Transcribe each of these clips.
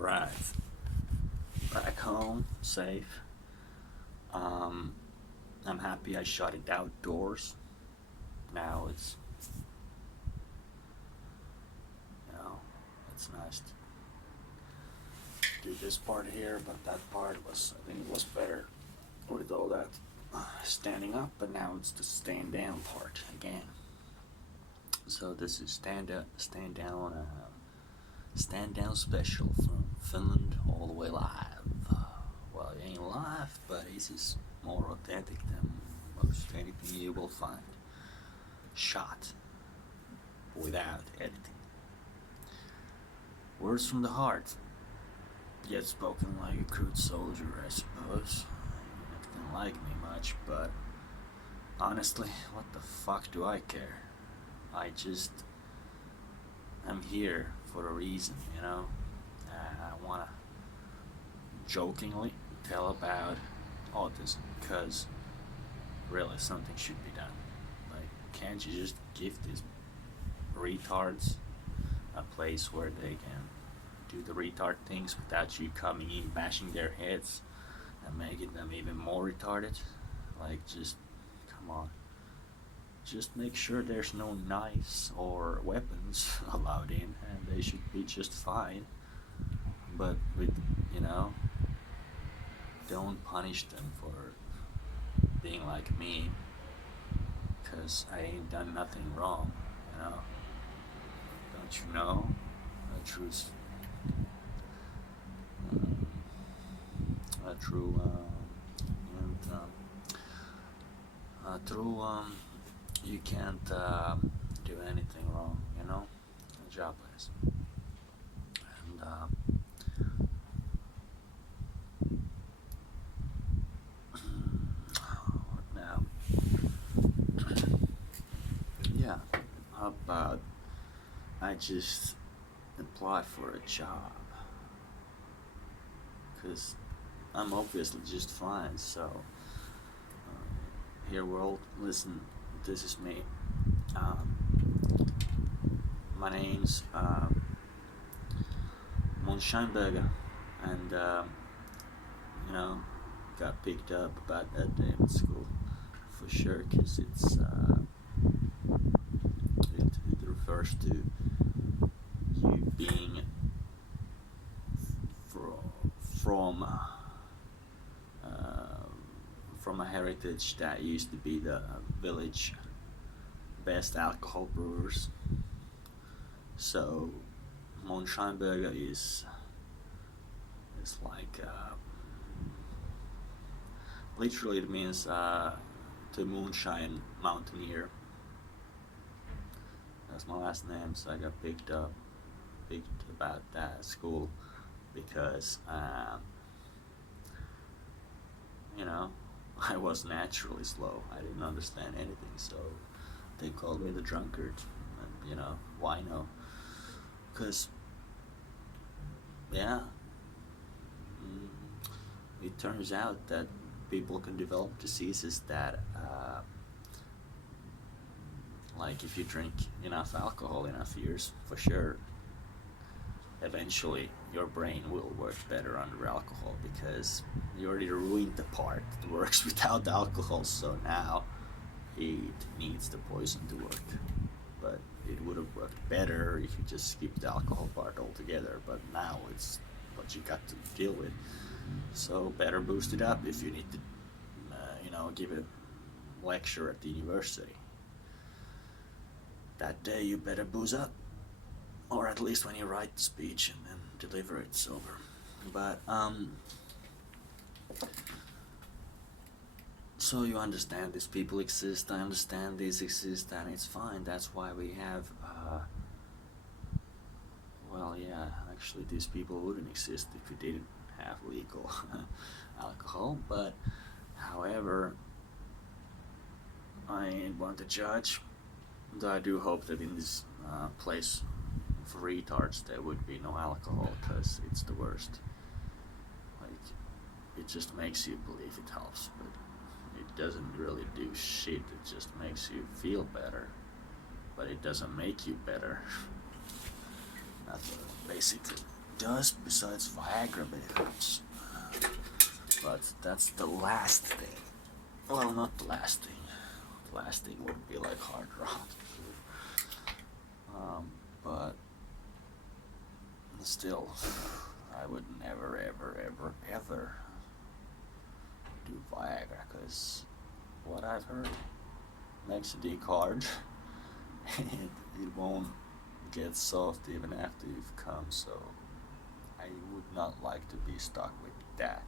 Alright, back home, safe. Um, I'm happy I shot it outdoors. Now it's nice to do this part here, but that part I think it was better with all that standing up, but now it's the stand down part again. So this is stand down special from Finland all the way live. Well, it ain't live, but this is more authentic than most anything you will find. Shot without editing. Words from the heart, yet spoken like a crude soldier, I suppose. You're not gonna like me much, but honestly, what the fuck do I care? I'm here for a reason, you know? I wanna jokingly tell about autism, because really something should be done. Like, can't you just give these retards a place where they can do the retard things without you coming in, bashing their heads, and making them even more retarded? Like, just come on. Just make sure there's no knives or weapons allowed in, and they should be just fine. But you know, don't punish them for being like me, because I ain't done nothing wrong, you know? Don't you know? A true, a true, and true, you can't do anything wrong, you know? Japanese. And what now? Yeah, how about I just apply for a job? Because I'm obviously just fine, so here world, listen, this is me. My name's Monscheinberger, and you know, got picked up about that day at school for sure, because it refers to you being from from a heritage that used to be the village best alcohol brewers. So Monscheinberger is like literally it means to moonshine mountaineer. That's my last name, so I got picked about that at school because you know, I was naturally slow. I didn't understand anything, so they called me the drunkard. And you know, why no? Because yeah, it turns out that people can develop diseases that like if you drink enough alcohol enough years, for sure eventually your brain will work better under alcohol, because you already ruined the part that works without alcohol, so now it needs the poison to work. But it would have worked better if you just skipped the alcohol part altogether, but now it's what you got to deal with. So better boost it up if you need to give a lecture at the university. That day you better booze up, or at least when you write the speech and then deliver it sober. But so you understand these people exist, I understand these exist, and it's fine. That's why we have well, yeah, actually these people wouldn't exist if we didn't have legal alcohol. But however, I ain't want to judge, though I do hope that in this place for retards there would be no alcohol, because it's the worst. Like, it just makes you believe it helps, but it doesn't really do shit. It just makes you feel better, but it doesn't make you better. That's basically does besides Viagra, but it hurts. But that's the last thing. Well, not the last thing. The last thing would be like hard rock. But still, I would never, ever, ever, ever do Viagra, because what I've heard makes a dick hard, and it won't get soft even after you've come, so I would not like to be stuck with that.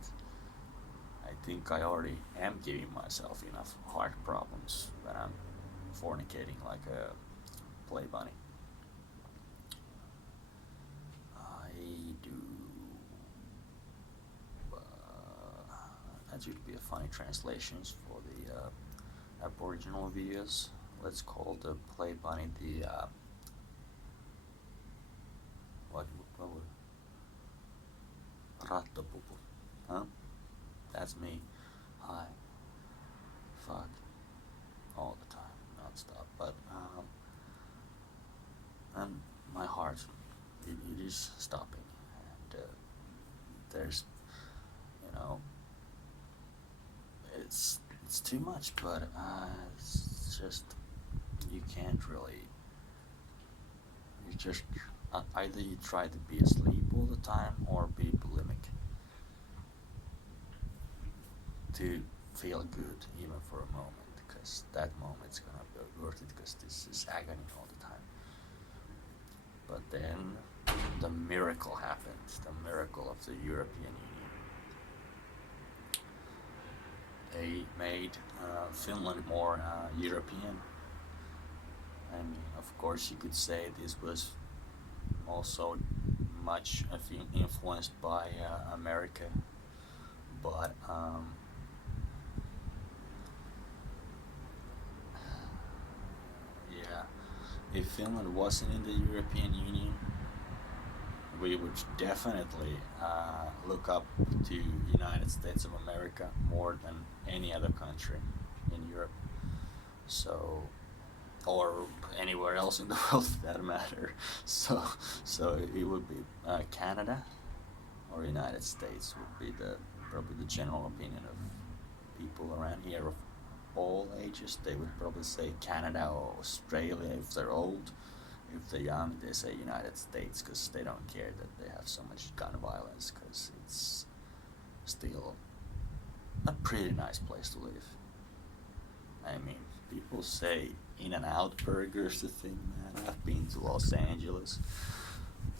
I think I already am giving myself enough heart problems when I'm fornicating like a play bunny. That should be a funny translations for the Aboriginal videos. Let's call the play bunny the what would Rattapupu, huh? That's me. Hi. Fuck. All the time, non-stop. But and my heart, it is stopping, and there's, you know, it's too much, but it's just, you can't really, you just, either you try to be asleep all the time or be bulimic to feel good even for a moment, because that moment's gonna be worth it, because this is agony all the time. But then the miracle happened, the miracle of the European Union. They made Finland more European. I mean, of course you could say this was also much influenced by America, but yeah, if Finland wasn't in the European Union, we would definitely look up to United States of America more than any other country in Europe. So, or anywhere else in the world for that matter. So it would be Canada or United States would be probably the general opinion of people around here of all ages. They would probably say Canada or Australia if they're old. If they're young, they say United States, because they don't care that they have so much gun violence, because it's still a pretty nice place to live. I mean, people say In-N-Out burgers the thing, man. I've been to Los Angeles.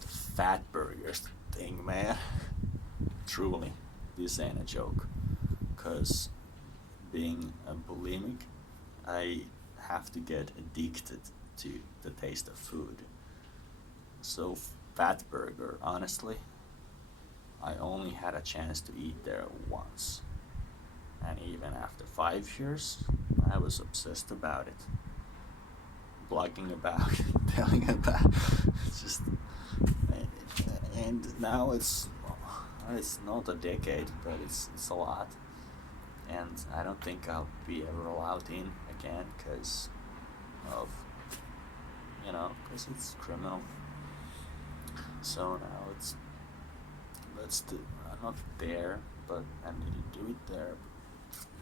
The fat burgers the thing, man. Truly, this ain't a joke, because being a bulimic, I have to get addicted to the taste of food. So Fat Burger, honestly, I only had a chance to eat there once, and even after 5 years, I was obsessed about it, blogging about it, telling about it. It's just, and now it's not a decade, but it's a lot, and I don't think I'll be ever allowed in again because of, because it's criminal. So now I'm not there, but I need to do it there.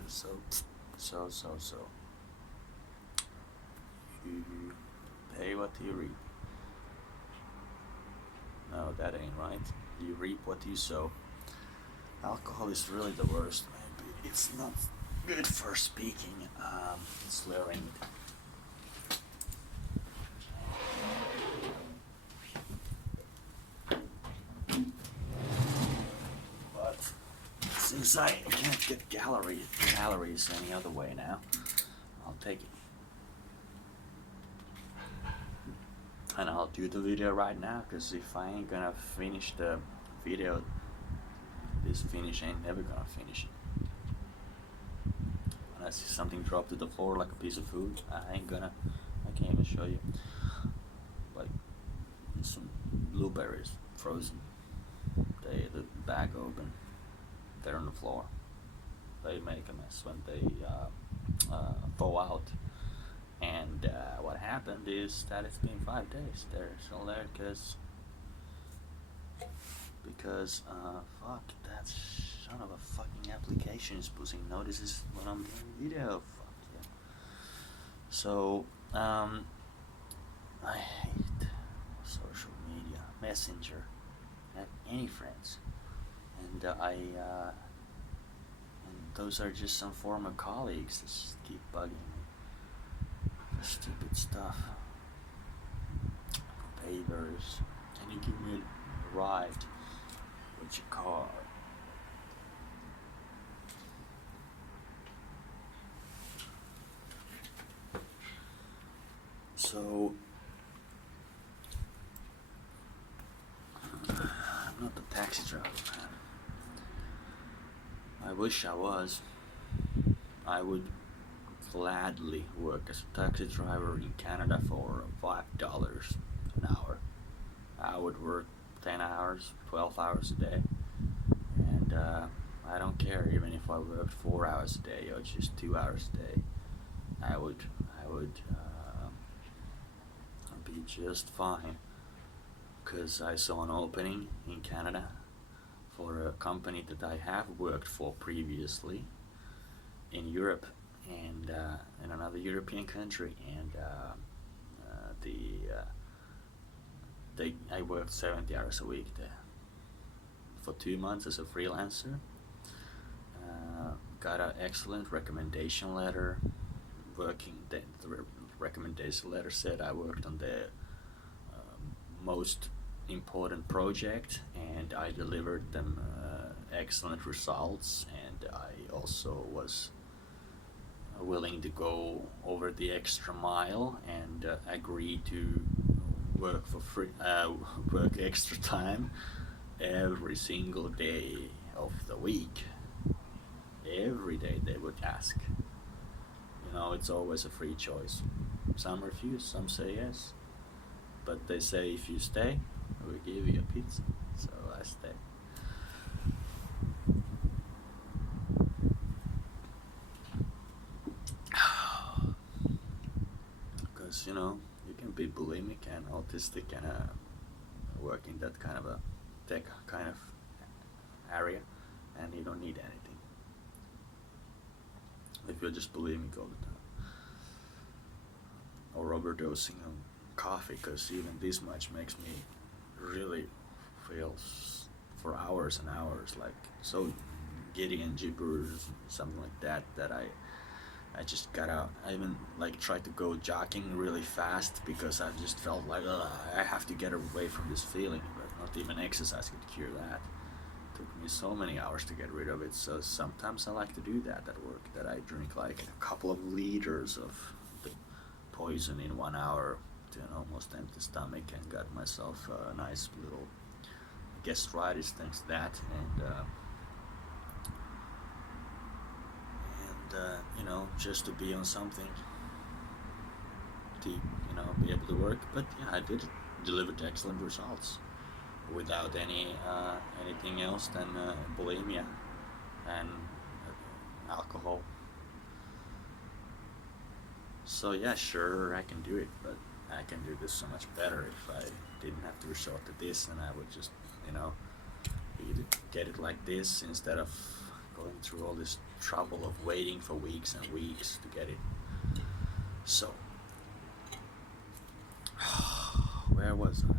So. You pay what you reap. No, that ain't right. You reap what you sow. Alcohol is really the worst, maybe. It's not good for speaking, slurring. But since I can't get calories any other way now, I'll take it. And I'll do the video right now, because if I ain't gonna finish the video, this finish ain't never gonna finish it. When I see something drop to the floor like a piece of food, I can't even show you. Like some blueberries frozen. The bag open, they're on the floor. They make a mess when they thaw out. And what happened is that it's been 5 days. They're still there because Cause fuck that son of a fucking application is pushing notices when I'm doing video. Fuck yeah. So I hate social media, Messenger, have any friends, and and those are just some former colleagues that just keep bugging me for stupid stuff, for papers. Can you give me a ride with your car? So I'm not a taxi driver, man. I wish I was. I would gladly work as a taxi driver in Canada for $5 an hour. I would work 10 hours, 12 hours a day, and I don't care even if I worked 4 hours a day or just 2 hours a day. I would be just fine, because I saw an opening in Canada for a company that I have worked for previously in Europe and in another European country, and I worked 70 hours a week there for 2 months as a freelancer. Got an excellent recommendation letter. The recommendation letter said I worked on the most important project, and I delivered them excellent results, and I also was willing to go over the extra mile and agree to work for free, work extra time every single day of the week. Every day they would ask. You know, it's always a free choice. Some refuse, some say yes. But they say if you stay, we'll give you a pizza. So I stay. Because, you know, you can be bulimic and autistic and work in that kind of a tech kind of area, and you don't need anything. If you're just bulimic all the time. Or overdosing on coffee, because even this much makes me really feel for hours and hours like so giddy and gibberish, something like that, that I just I even like tried to go jogging really fast because I just felt like I have to get away from this feeling, but not even exercise could cure that. It took me so many hours to get rid of it. So sometimes I like to do that at work, that I drink like a couple of liters of the poison in 1 hour to an almost empty stomach, and got myself a nice little gastritis thanks to that, and you know, just to be on something, to be able to work. But yeah, I did delivered excellent results without anything else than bulimia and alcohol. So yeah, sure, I can do it, but I can do this so much better if I didn't have to resort to this, and I would just, get it like this instead of going through all this trouble of waiting for weeks and weeks to get it. So, where was I?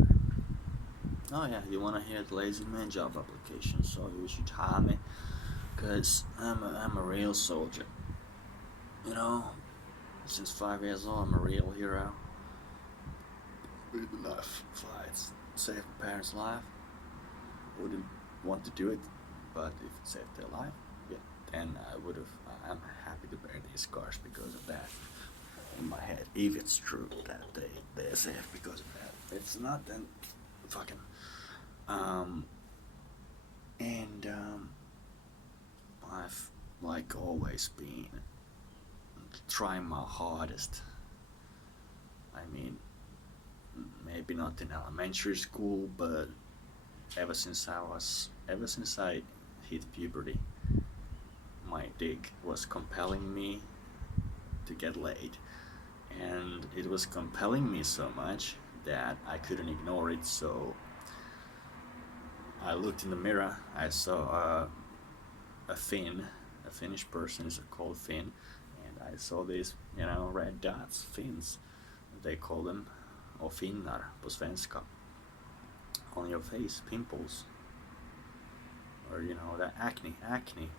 Oh yeah, you wanna hear the lazy man job application, so you should hire me, cause I'm a real soldier. You know, since 5 years old, I'm a real hero. With enough flights, saved my parents' life. Wouldn't want to do it, but if it saved their life, yeah, then I would have. I'm happy to bear these scars because of that. In my head, if it's true that they're safe because of that. If it's not, then fucking. And I've like always been trying my hardest. I mean, maybe not in elementary school, but ever since I hit puberty, my dick was compelling me to get laid, and it was compelling me so much that I couldn't ignore it. So I looked in the mirror. I saw a Finn, a Finnish person is called Finn, and I saw these, red dots, Finns, they call them, or finnar på svenska, on your face, pimples, or that acne, acne.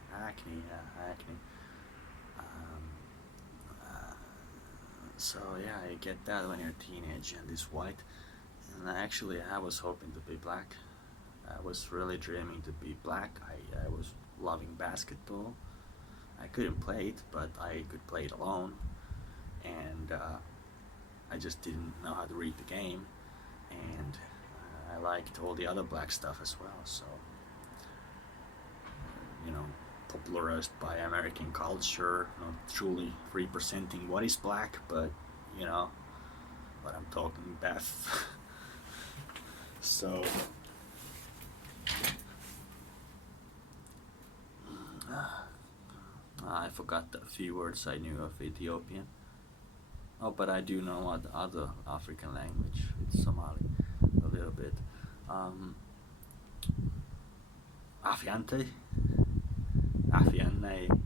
Um, so yeah, you get that when you're a teenager and this white. And actually, I was hoping to be black. I was really dreaming to be black. I was loving basketball. I couldn't play it, but I could play it alone. And I just didn't know how to read the game. And I liked all the other black stuff as well. So, popularized by American culture, not truly representing what is black, but what I'm talking about. So, I forgot a few words I knew of Ethiopian. Oh, but I do know other African language. It's Somali, a little bit. Afiante, Afiane,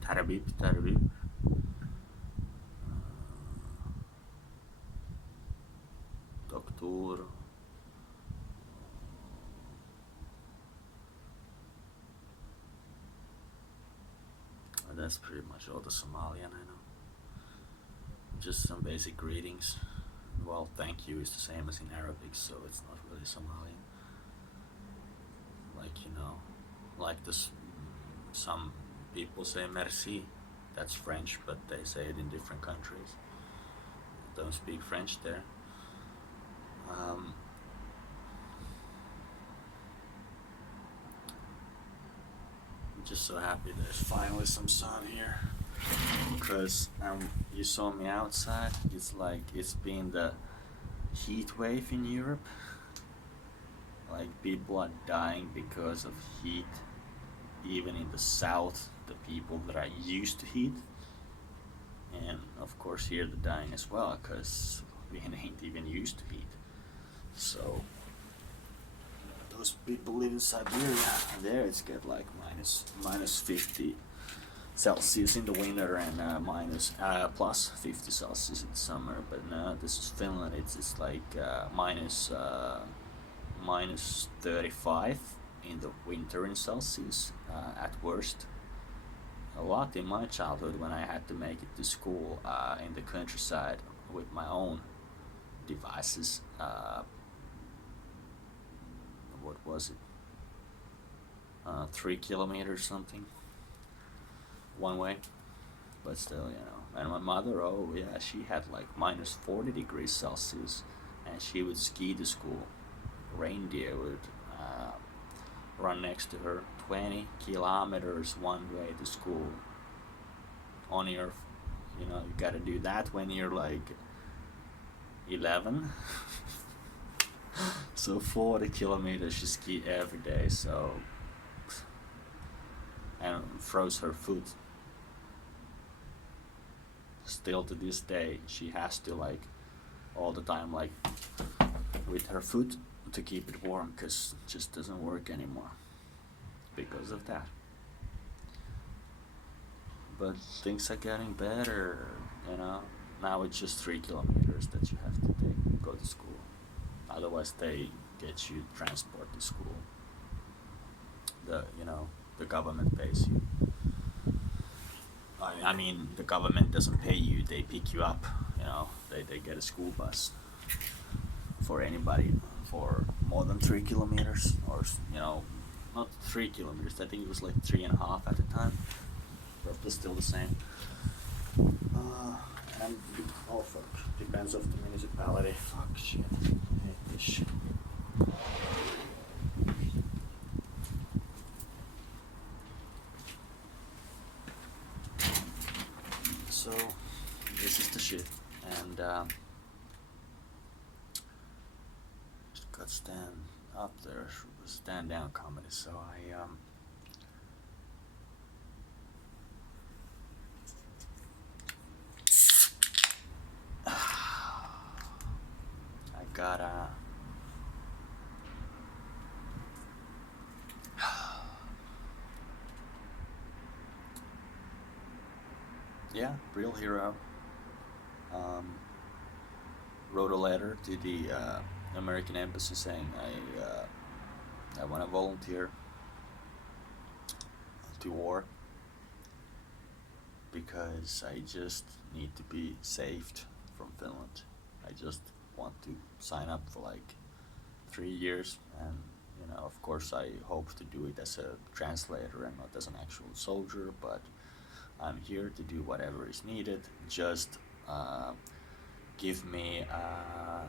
Tarabib, Doctor. That's pretty much all the Somalian I know. Just some basic greetings. Well, thank you is the same as in Arabic, so it's not really Somalian. Like this, some people say merci. That's French, but they say it in different countries. Don't speak French there. I'm just so happy there's finally some sun here, because you saw me outside. It's like it's been the heat wave in Europe. Like people are dying because of heat, even in the south, the people that are used to heat. And of course here they're dying as well, because we ain't even used to heat. So those people live in Siberia, and there it's get like minus 50 Celsius in the winter, and plus 50 Celsius in the summer. But no, this is Finland. It's like minus 35 in the winter in Celsius at worst. A lot in my childhood when I had to make it to school in the countryside with my own devices. What was it? 3 kilometers something one way, but still, And my mother, oh yeah, she had like minus 40 degrees Celsius, and she would ski to school. Reindeer would run next to her 20 kilometers one way to school. On your, you gotta do that when you're like 11. So 40 kilometers she ski every day, so, and froze her foot. Still to this day, she has to like all the time like with her foot to keep it warm, because it just doesn't work anymore because of that. But things are getting better, Now it's just 3 kilometers that you have to go to school. Otherwise, they get you transport to school. The government pays you. I mean, the government doesn't pay you; they pick you up. They get a school bus for anybody for more than 3 kilometers, or not 3 kilometers. I think it was like 3.5 at the time. Roughly still the same. And fuck, depends of the municipality. Fuck shit. I hate this shit. So this is the shit, and just got stand up there, stand down comedy. So I got Yeah, real hero. Um, wrote a letter to the American embassy saying I want to volunteer to war because I just need to be saved from Finland. I just want to sign up for like 3 years, and of course, I hope to do it as a translator and not as an actual soldier. But I'm here to do whatever is needed. Just give me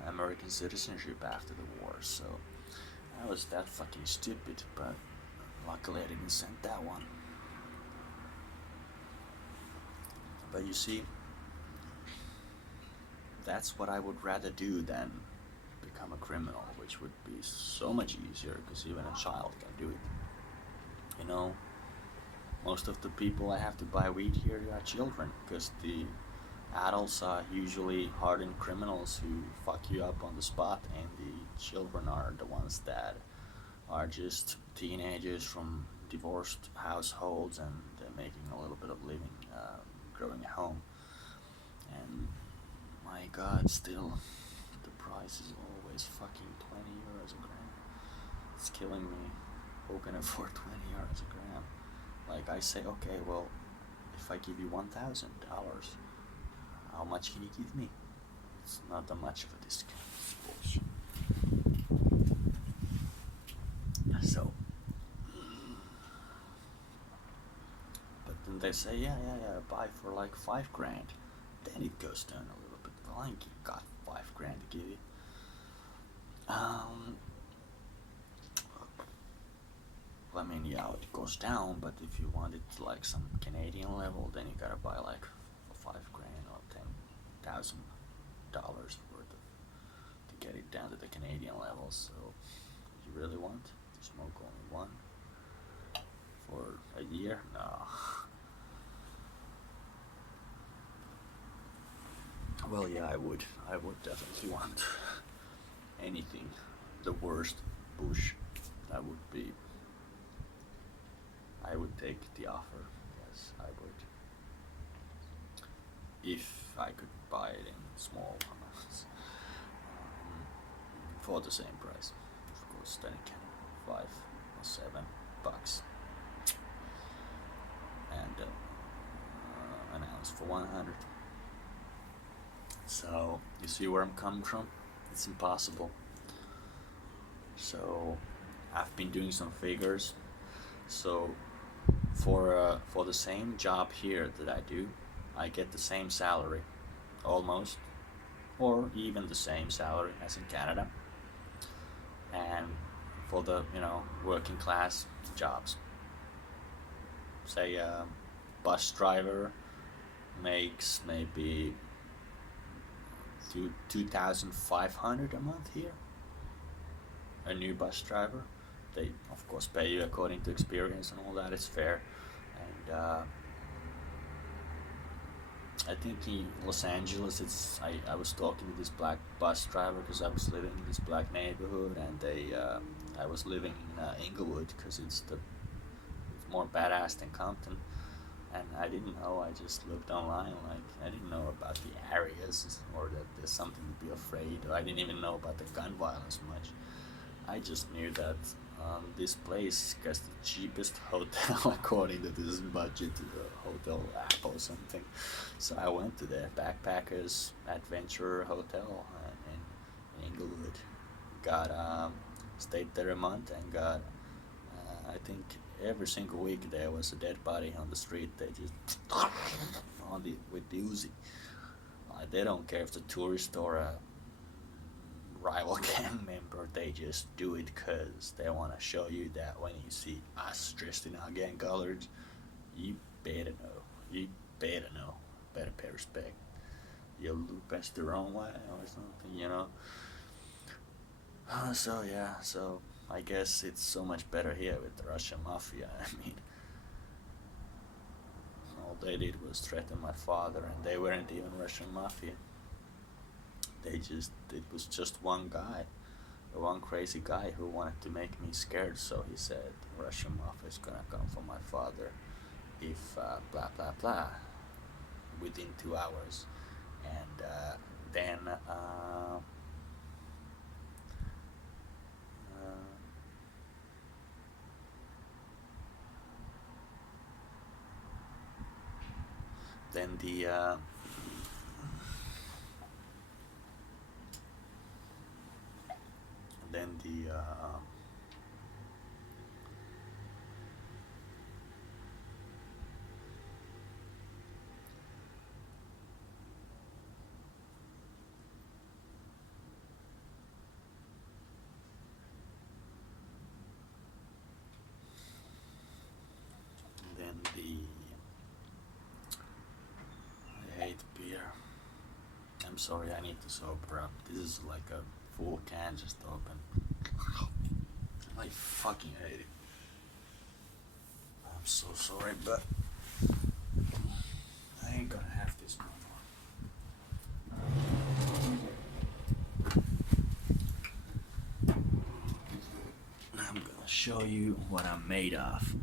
American citizenship after the war. So I was that fucking stupid, but luckily I didn't send that one. But you see, that's what I would rather do than become a criminal, which would be so much easier because even a child can do it. You know, most of the people I have to buy weed here are children because the adults are usually hardened criminals who fuck you up on the spot, and the children are the ones that are just teenagers from divorced households and they're making a little bit of living growing at home. And my god, still, the price is always fucking 20 euros a gram. It's killing me. Who can afford 20 euros a gram? Like, I say, okay, well, if I give you $1,000, how much can you give me? It's not that much of a discount. It's bullshit. So, but then they say, yeah, buy for like 5 grand. Then it goes down a little bit. Well, I ain't got 5 grand to give you. I mean, yeah, it goes down, but if you want it to like some Canadian level, then you gotta buy like for 5 grand or $10,000 worth of to get it down to the Canadian level. So, you really want to smoke only one for a year? No. Well, yeah, I would. I would definitely want anything. The worst bush. That would be. I would take the offer. Yes, I would. If I could buy it in small amounts for the same price. Of course, then it can $5 or $7, and an ounce for 100. So you see where I'm coming from? It's impossible. So I've been doing some figures. So for the same job here that I do, I get the same salary, almost, or even the same salary as in Canada. And for the working class jobs, say a bus driver makes maybe 2,500 a month here. A new bus driver, they of course pay you according to experience and all that. It's fair. And I think in Los Angeles, I was talking to this black bus driver because I was living in this black neighborhood, and I was living in Inglewood because it's more badass than Compton. And I didn't know. I just looked online. Like, I didn't know about the areas or that there's something to be afraid. I didn't even know about the gun violence much. I just knew that this place gets the cheapest hotel according to this budget, hotel app or something. So I went to the Backpackers Adventure Hotel in Inglewood. Got stayed there a month and got I think every single week there was a dead body on the street. They just with the Uzi. They don't care if it's a tourist or a rival gang member. They just do it because they want to show you that when you see us dressed in our gang colors, you better know. You better know. Better pay respect. You look us the wrong way or something. So yeah, so I guess it's so much better here with the Russian mafia. I mean, all they did was threaten my father, and they weren't even Russian mafia. It was just one guy, one crazy guy who wanted to make me scared. So he said, Russian mafia is gonna come for my father if blah blah blah. within 2 hours, and then then the then the then the I hate beer. I'm sorry, I need to sober up. This is like a full can just open. I fucking hate it. I'm so sorry, but I ain't gonna have this no more. I'm gonna show you what I'm made of.